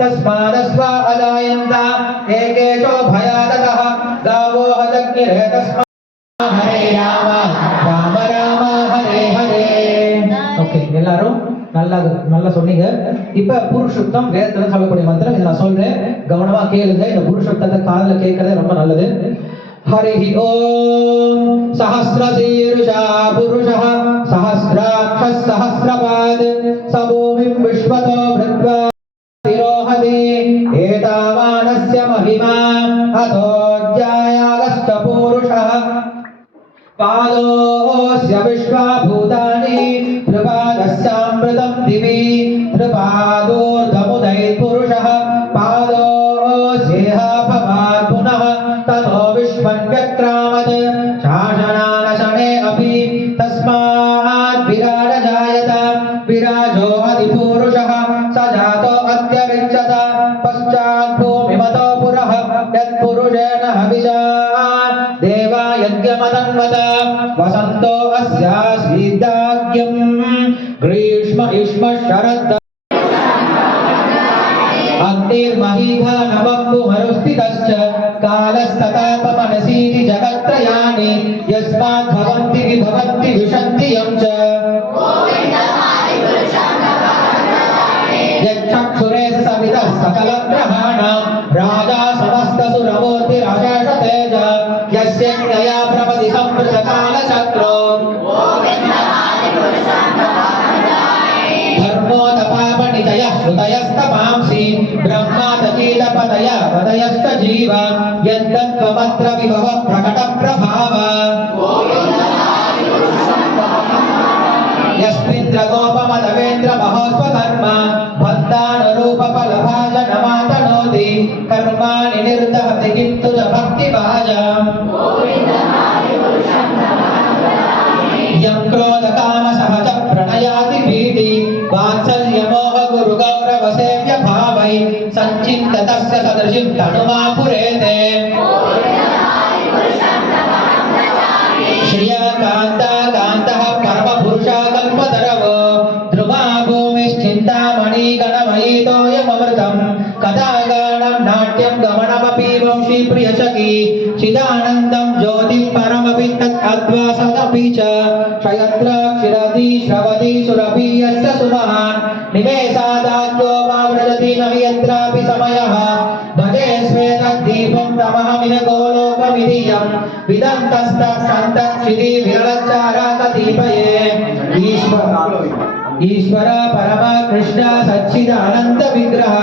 तस्मादस्वा अदायन्त एकेशो भयादतः गावो हदग्निरे तस्मात् हरे राम राम राम हरे हरे. ஓகே, எல்லாரும் நல்லா சொன்னீங்க. இப்ப புருஷுத்தம் வேதத்துல சொல்லக்கூடிய மந்திரம் இதை நான் சொல்றேன், கவனமா கேளுங்க. இந்த புருஷுத்தத்தை காதுல கேட்கறது ரொம்ப நல்லது. हरिः ओम सहस्रशीर्षा पुरुषः सहस्राक्षः सहस्रपाद सबोमिं विश्वतो भृत्वा तिरोहति एतावानस्य महिमा अतोऽध्यायागश्च पुरुषः पादोऽस्य विश्वभूतानि त्रिपादस्यामृतं दिवि त्रिपादोर्धमुदैः पुरुषः पादोऽस्येह भवात् पुनः ततो विश्वन्व्यक्रामत् शासनानशने अपि तस्मात् विराट जायत विराजो अधिपुरुषः स जातो अत्यरिच्छत पश्चात् भूमिमतो पुरः यत्पुरुषेण हविषा देवा यज्ञमतन्वत वसन्तो अस्यासीदाग्यं ग्रीष्म इष्म शरद अग्निर्महीधा नवम्बुमरुस्थितश्च कालस्ततापमनसीति जगत्त्रयाणि यस्मात् भवन्ति विभवन्ति विशन्ति यं च यच्चक्षुरे सवितः सकलग्रहाणां राजा समस्तसुरमूर्तिरशेषतेज यस्यज्ञया प्रभति संवृतकालचक्रो धर्मोदपापनितयः श्रुतयस्तमांसि ब्रह्मादकीलपतय पतयश्च जीव यद्दत्त्वमत्र विभवः प्रकटप्रभाव यस्मिन्द्रगोपमदवेन्द्र महोस्वकर्म बन्धानुरूपफलभाजनमातनोति कर्माणि निर्दहति किन्तु च भक्तिभाजम् यं क्रोधकामसहज प्रणयाति भीति वात्सल्यमोह गुरुगौरवसेव्य भावै सञ्चिन्ततस्य सदृशिं तनुमापुरेते श्रिया कान्ता कान्तः परमपुरुषा कल्पतरवो ध्रुवा भूमिश्चिन्तामणि गणमयी तोयममृतम् कथागानं नाट्यं गमनमपि वंशी प्रियसखी चिदानन्दं ज्योतिः परमपि तत् अद्वासदपि च क्षयत्राक्षिरति श्रवति सुरभि यस्य सुमहान् निमेषादाद्यो वा व्रजति न हि यत्रापि समयः भजे श्वेतद्दीपं तमहमिह गोलोकमिधियं विदन्तस्तत्सन्तक्षिति विरलच्चाराकदीपये ईश्वर परम कृष्ण सच्चिदानन्द विग्रह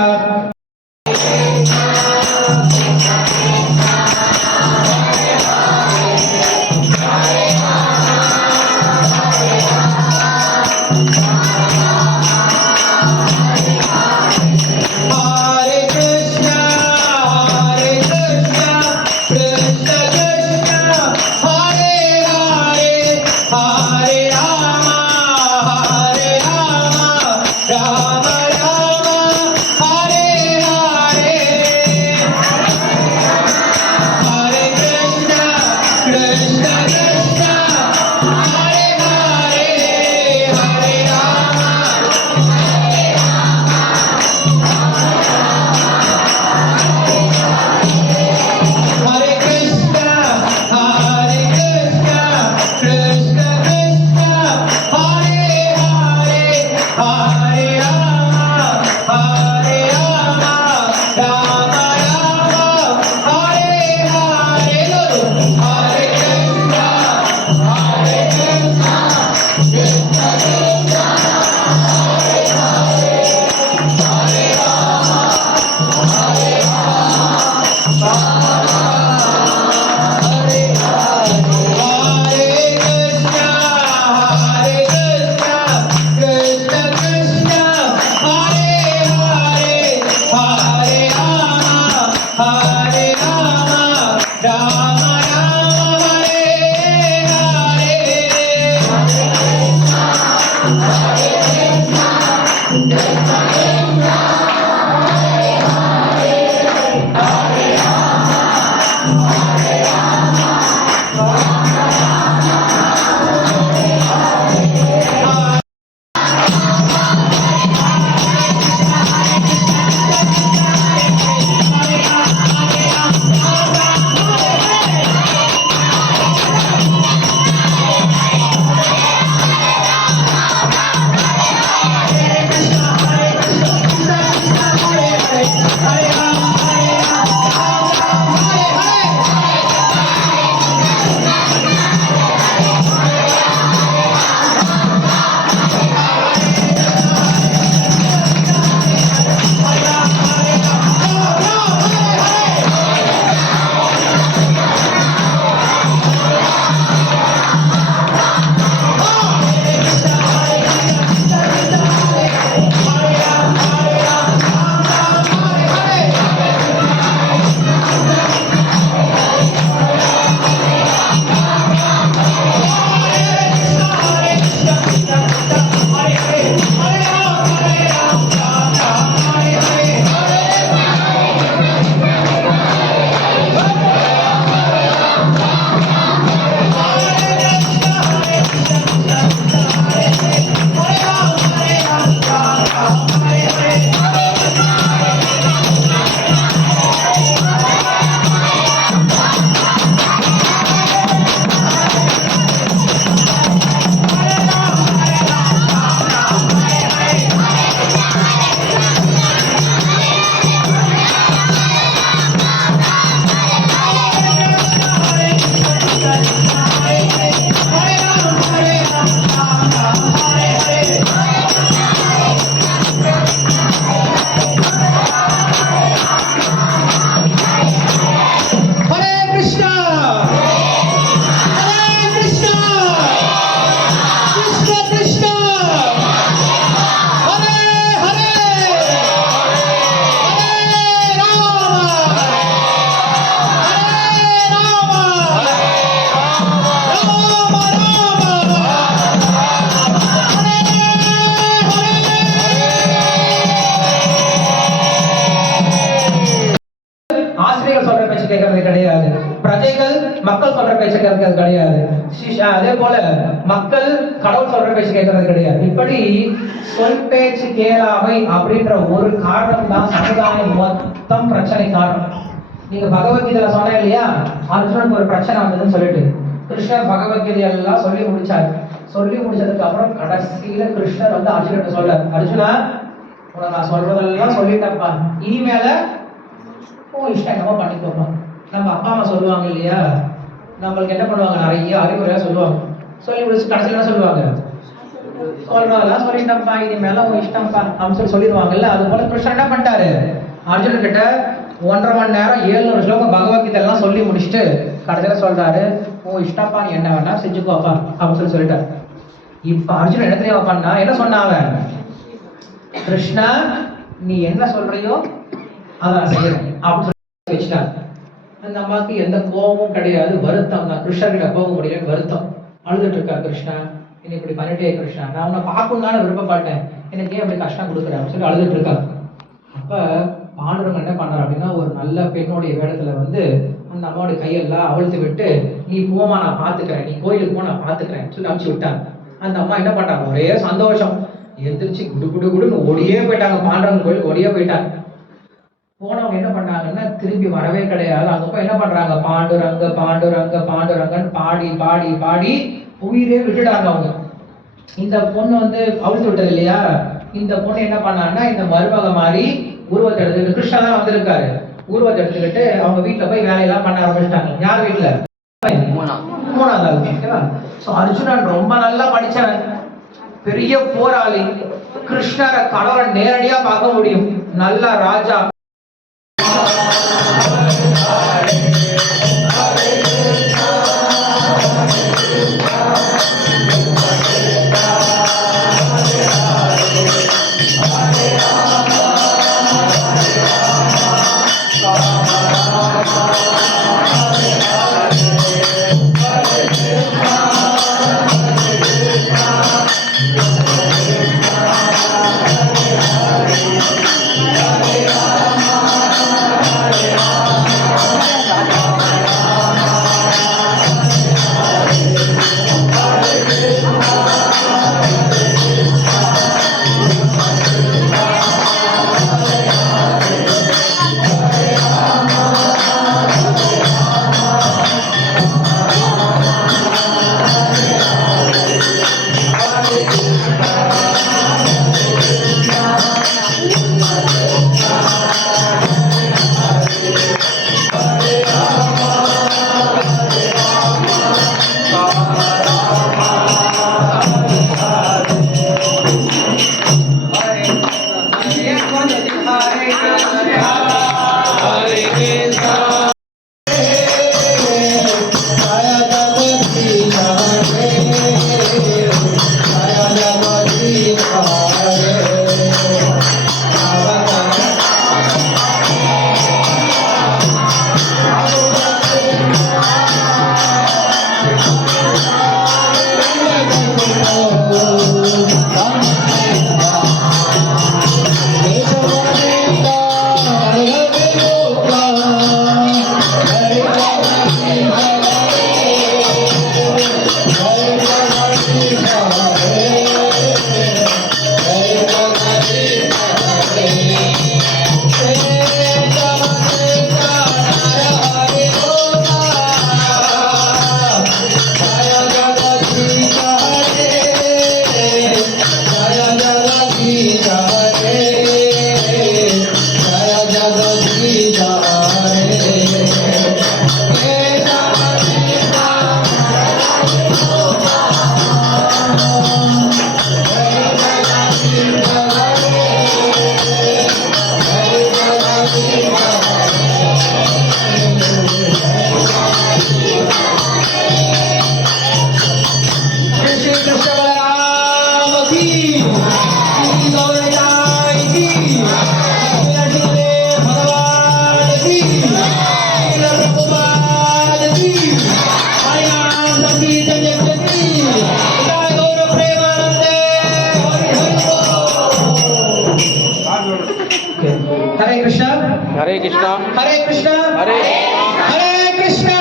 Hare மக்கள் சொல்ற பேச்சை கேட்கறது கிடையாது. அதே போல மக்கள் கடவுள் சொல்ற பேச்சு கேட்கறது கிடையாது. இப்படி சொல் பேச்சு கேளாமை அப்படின்ற ஒரு காரணம் தான் சமுதாயம் மொத்தம் பிரச்சனை காரணம். நீங்க பகவத்கீதையில சொன்னேன் இல்லையா, அர்ஜுனனுக்கு ஒரு பிரச்சனை வந்ததுன்னு சொல்லிட்டு கிருஷ்ணர் பகவத்கீதை எல்லாம் சொல்லி முடிச்சாரு. சொல்லி முடிச்சதுக்கு அப்புறம் கடைசியில கிருஷ்ணர் வந்து அர்ஜுனன் சொல்ல, அர்ஜுனா உனக்கு நான் சொல்றதெல்லாம் சொல்லிட்டப்பா, இனிமேல உன் இஷ்டம் என்னமோ பண்ணிக்கோப்பா. நம்ம அப்பா அம்மா சொல்லுவாங்க இல்லையா, நம்மளுக்கு என்ன பண்ணுவாங்க, நிறைய அறிவுரையா சொல்லுவாங்க. சொல்லி முடிச்சு கடைசியில என்ன சொல்லுவாங்க, சொல்றதெல்லாம் சொல்லிட்டப்பா, இனிமேல உன் இஷ்டம்ப்பா அப்படின்னு சொல்லிடுவாங்கல்ல. அது போல கிருஷ்ணன் என்ன பண்ணிட்டாரு, அர்ஜுனன் கிட்ட 1.5 மணி நேரம் 700 ஸ்லோகம் பகவத்கீதை எல்லாம் சொல்லி முடிச்சுட்டு கடைசியில சொல்றாரு, ஓ இஷ்டப்பா, நீ என்ன வேணா செஞ்சுக்கோப்பா அப்படின்னு சொல்லிட்டாரு. இப்ப அர்ஜுனன் என்ன தெரியாம பண்ணா, என்ன சொன்னான் அவன், கிருஷ்ணா நீ என்ன சொல்றியோ அதான் செய்யறேன் அப்படின்னு சொல்லி வச்சுட்டான். அந்த அம்மாவுக்கு எந்த கோபமும் கிடையாது, வருத்தம் தான். கிருஷ்ணர்கிட்ட போக முடியலன்னு வருத்தம், அழுதுட்டு இருக்கா. கிருஷ்ணா என்ன இப்படி பண்ணிட்டே, கிருஷ்ணா நான் உன்னை பார்க்கணும் தானே விருப்பப்பட்டேன், எனக்கு ஏன் அப்படி கஷ்டம் கொடுக்குறேன் அப்படின்னு சொல்லி அழுதுட்டு இருக்கா. அப்ப பாண்டுரங்க என்ன பண்ணார் அப்படின்னா, ஒரு நல்ல பெண்ணுடைய வேடத்துல வந்து அந்த அம்மாவுடைய கையெல்லாம் அவிழ்த்து விட்டு, நீ போமா நான் பாத்துக்கிறேன், நீ கோயிலுக்கு போ நான் பாத்துக்கிறேன் சொல்லி அனுப்பிச்சு விட்டாங்க. அந்த அம்மா என்ன பண்ணாங்க, ஒரே சந்தோஷம், எந்திரிச்சு குடு குடு குடுன்னு ஓடியே போயிட்டாங்க, பாண்டவங்க கோயிலுக்கு ஓடியே போயிட்டாங்க. போனவங்க என்ன பண்ணாங்கன்னா திரும்பி வரவே கிடையாது. அங்க போய் என்ன பண்றாங்க, பாண்டுரங்க பாண்டுரங்க பாண்டுரங்கன்னு பாடி பாடி பாடி உயிரே விட்டுட்டாங்க அவங்க. இந்த பொண்ணு வந்து அவிழ்த்து விட்டது இல்லையா, இந்த பொண்ணு என்ன பண்ணாங்கன்னா இந்த மருமக மாதிரி உருவத்தை எடுத்துக்கிட்டு, கிருஷ்ணா தான் வந்திருக்காரு, உருவத்தை எடுத்துக்கிட்டு அவங்க வீட்டுல போய் வேலையெல்லாம் பண்ண ஆரம்பிச்சிட்டாங்க. யார் வீட்டுல, மூணாவது. அர்ஜுனன் ரொம்ப நல்லா படிச்சவன், பெரிய போராளி, கிருஷ்ணரை கடவுளை நேரடியா பார்க்க முடியும், நல்ல ராஜா. Hare Krishna, Hare Krishna, Hare Hare Krishna.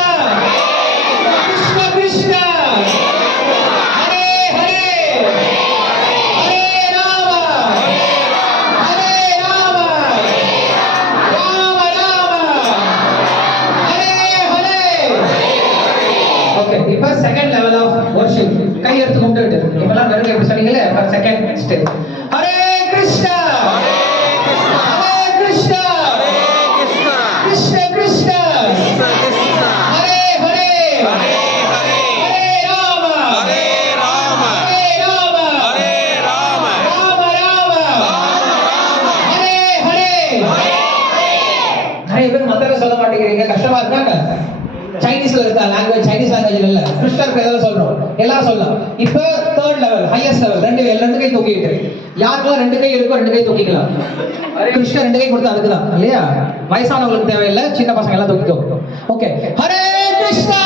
Level of worship. கை எடுத்து கும்பிட்டு இப்பெல்லாம் வெறும் எப்படி சொன்னீங்களே செகண்ட் ஸ்டெப். ஹரே கிருஷ்ணா ஹரே கிருஷ்ணா கிருஷ்ண கிருஷ்ண ஹரே ஹரே ஹரே ராம ஹரே ராம ராம ராம ஹரே ஹரே. நிறைய பேர் மத்தத சொல்ல மாட்டேங்கிறீங்க, கஷ்டமா இருக்காங்க. சைனீஸ்ல இருக்கா லாங்குவேஜ், சைனீஸ் லாங்குவேஜ் இல்ல, கிறிஸ்டர் பேர்ல சொல்றோம், எல்லாரும் சொல்லலாம். இப்போ தேர்ட் லெவல், ஹையஸ்ட் லெவல், ரெண்டு கை தூக்கிட்டு. யாருக்கெல்லாம் ரெண்டு கை இருக்கோ ரெண்டு கை தூக்கிக்கலாம். கிறிஸ்டர் ரெண்டு கை கொடுத்தா அதுக்கு தான் இல்லையா? வயசானவங்களுக்கு தேவையில்லை, சின்ன பசங்க எல்லாம் தூக்கிக்கோ. ஓகே, ஹரே கிருஷ்ணா.